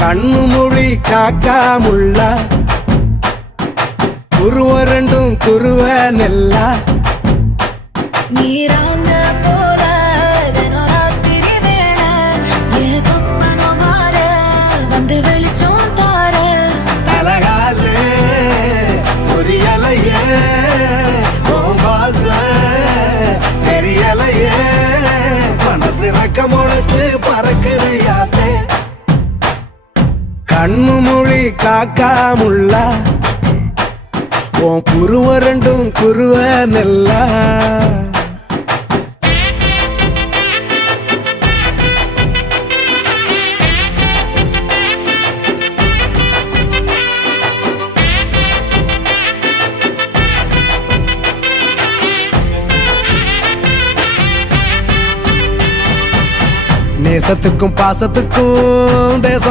கண்ணு மொழி காக்காமுள்ள குருவ ரெண்டும் குருவ நெல்லா நீராங்க போல தினராத்திரி வேண என் சொப்பனம் மாற வந்து வெளிச்சம் தார தலகாலே பொரியலையே ஓம்பாச தெரியலையே மனசு ரக்க முளைச்சு பறக்குது யாத்தே கண்ணு மொழி காக்காமுள்ள உன் குருவ ரெண்டும் குருவ நெல்லா நேசத்துக்கும் பாசத்துக்கும் தேசம்